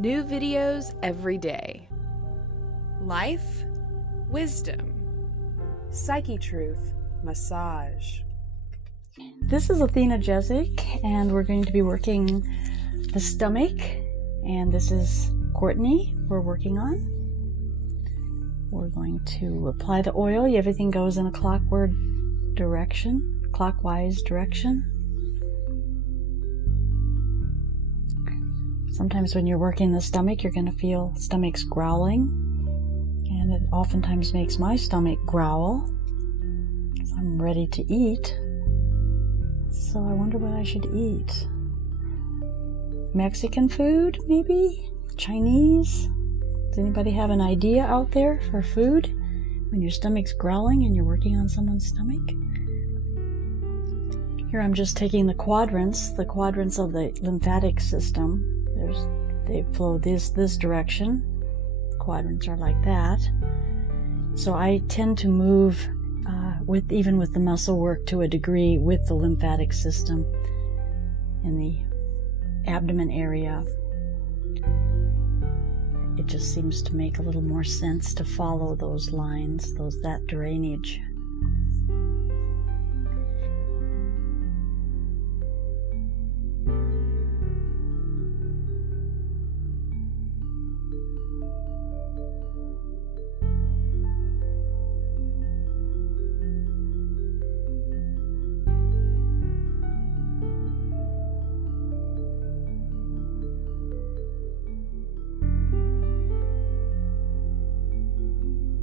New videos every day. Life, wisdom, psyche truth, massage. This is Athena Jezik, and we're going to be working the stomach, and this is Courtney we're working on. We're going to apply the oil. Everything goes in a clockwise direction. Sometimes when you're working the stomach, you're going to feel stomach's growling, and it oftentimes makes my stomach growl. So I'm ready to eat. So I wonder what I should eat. Mexican food, maybe? Chinese? Does anybody have an idea out there for food when your stomach's growling and you're working on someone's stomach? Here I'm just taking the quadrants of the lymphatic system. They flow this direction. Quadrants are like that. So I tend to move even with the muscle work to a degree with the lymphatic system in the abdomen area. It just seems to make a little more sense to follow those lines, that drainage.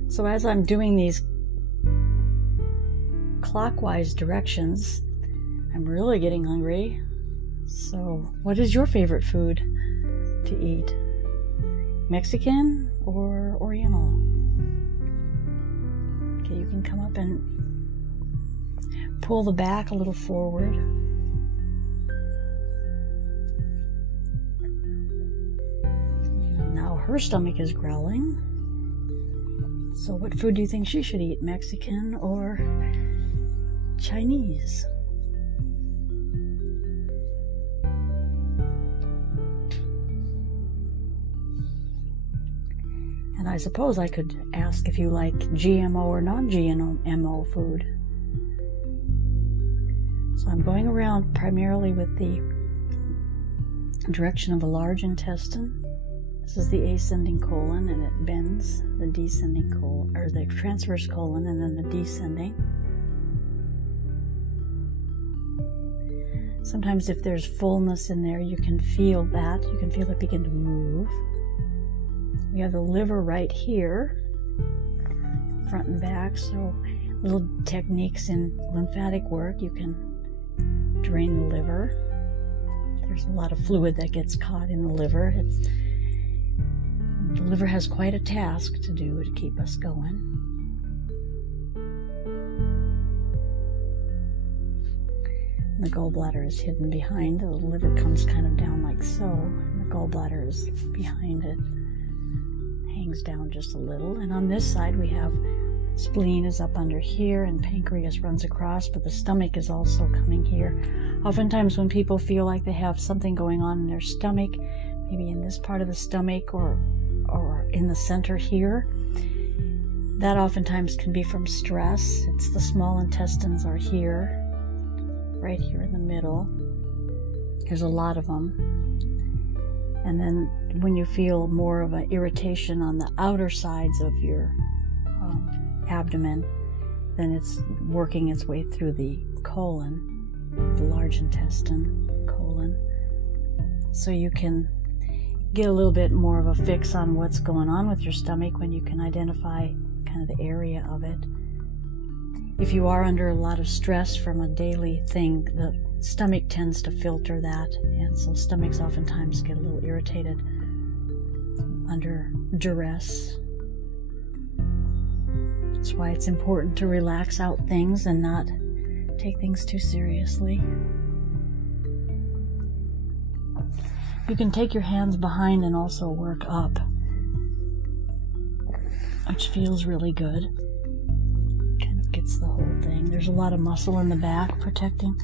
So as I'm doing these clockwise directions, I'm really getting hungry. So what is your favorite food to eat? Mexican or Oriental? Okay, you can come up and pull the back a little forward. Now her stomach is growling. So what food do you think she should eat? Mexican or Chinese? And I suppose I could ask if you like GMO or non-GMO food. So I'm going around primarily with the direction of the large intestine. This is the ascending colon, and it bends the descending colon, or the transverse colon, and then the descending. Sometimes if there's fullness in there, you can feel that. You can feel it begin to move. We have the liver right here, front and back, so little techniques in lymphatic work. You can drain the liver. There's a lot of fluid that gets caught in the liver. The liver has quite a task to do to keep us going. The gallbladder is hidden behind. The liver comes kind of down like so, and the gallbladder is behind it. Hangs down just a little. And on this side we have spleen is up under here, and pancreas runs across, but the stomach is also coming here. Oftentimes when people feel like they have something going on in their stomach, maybe in this part of the stomach or in the center here, that oftentimes can be from stress. It's the small intestines are here, right here in the middle. There's a lot of them. And then when you feel more of an irritation on the outer sides of your abdomen, then it's working its way through the colon, the large intestine, colon. So you can get a little bit more of a fix on what's going on with your stomach when you can identify kind of the area of it. If you are under a lot of stress from a daily thing, the stomach tends to filter that, and so stomachs oftentimes get a little irritated under duress. That's why it's important to relax out things and not take things too seriously. You can take your hands behind and also work up, which feels really good. Kind of gets the whole thing. There's a lot of muscle in the back protecting,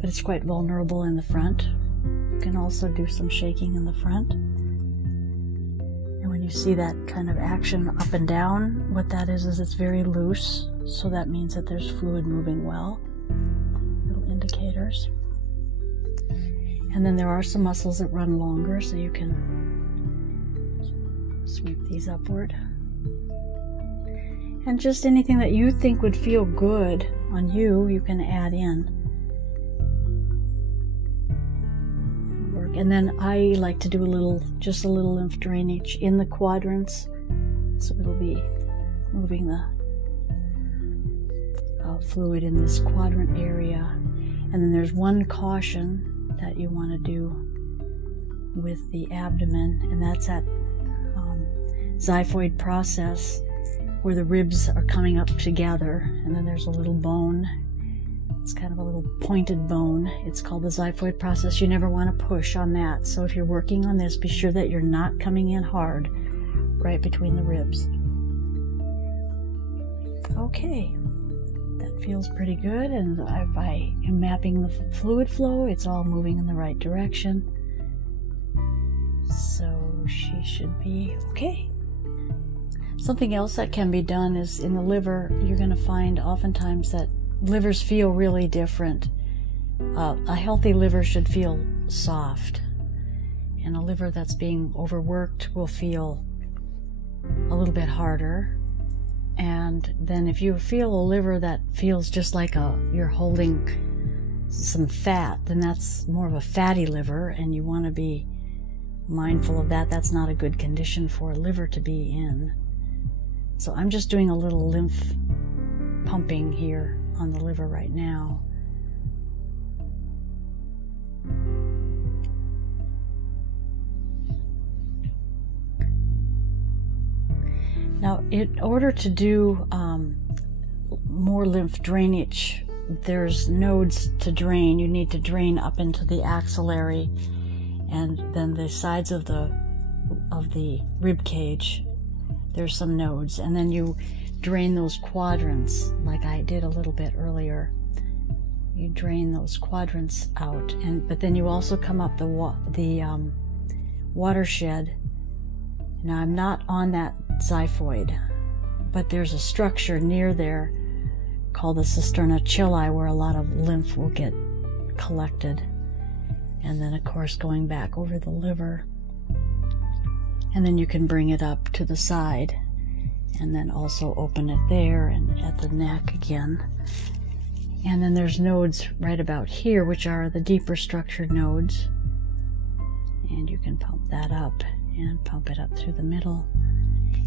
but it's quite vulnerable in the front. You can also do some shaking in the front. And when you see that kind of action up and down, what that is it's very loose. So that means that there's fluid moving well. Little indicators. And then there are some muscles that run longer, so you can sweep these upward. And just anything that you think would feel good on you, you can add in. And then I like to do just a little lymph drainage in the quadrants. So it'll be moving the fluid in this quadrant area. And then there's one caution that you want to do with the abdomen, and that's that xiphoid process where the ribs are coming up together, and then there's a little bone. It's kind of a little pointed bone. It's called the xiphoid process. You never want to push on that. So if you're working on this, be sure that you're not coming in hard right between the ribs. Okay, that feels pretty good. And if I am mapping the fluid flow, it's all moving in the right direction. So she should be okay. Something else that can be done is in the liver, you're going to find oftentimes that livers feel really different. A healthy liver should feel soft, and a liver that's being overworked will feel a little bit harder. And then if you feel a liver that feels just like you're holding some fat, then that's more of a fatty liver, and you want to be mindful of that. That's not a good condition for a liver to be in. So I'm just doing a little lymph pumping here on the liver right now. Now, in order to do more lymph drainage, there's nodes to drain. You need to drain up into the axillary and then the sides of the rib cage. There's some nodes, and then you drain those quadrants like I did a little bit earlier. You drain those quadrants out, but then you also come up the watershed. Now I'm not on that xiphoid, but there's a structure near there called the cisterna chili where a lot of lymph will get collected. And then of course going back over the liver. And then you can bring it up to the side and then also open it there and at the neck again. And then there's nodes right about here, which are the deeper structured nodes. And you can pump that up and pump it up through the middle.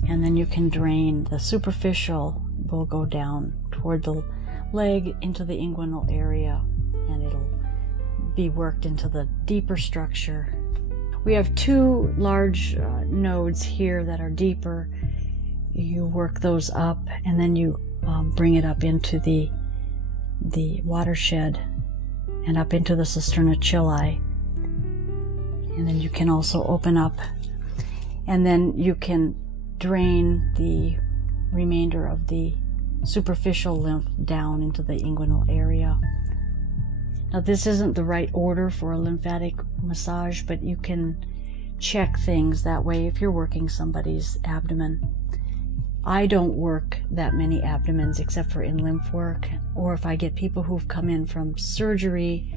And then you can drain the superficial, will go down toward the leg into the inguinal area, and it'll be worked into the deeper structure. We have two large nodes here that are deeper. You work those up, and then you bring it up into the watershed and up into the cisterna chili. And then you can also open up, and then you can drain the remainder of the superficial lymph down into the inguinal area. Now, this isn't the right order for a lymphatic massage, but you can check things that way if you're working somebody's abdomen. I don't work that many abdomens except for in lymph work, or if I get people who've come in from surgery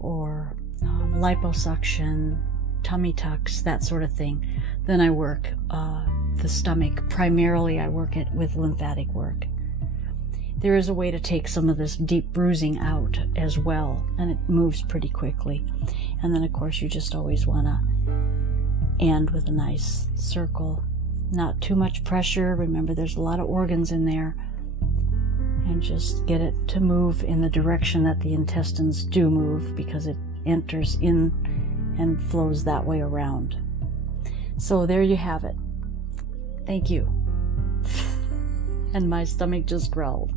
or liposuction, tummy tucks, that sort of thing, then I work the stomach. Primarily I work it with lymphatic work. There is a way to take some of this deep bruising out as well, and it moves pretty quickly. And then of course you just always want to end with a nice circle. Not too much pressure. Remember, there's a lot of organs in there. And just get it to move in the direction that the intestines do move, because it enters in and flows that way around. So there you have it. Thank you. And my stomach just growled.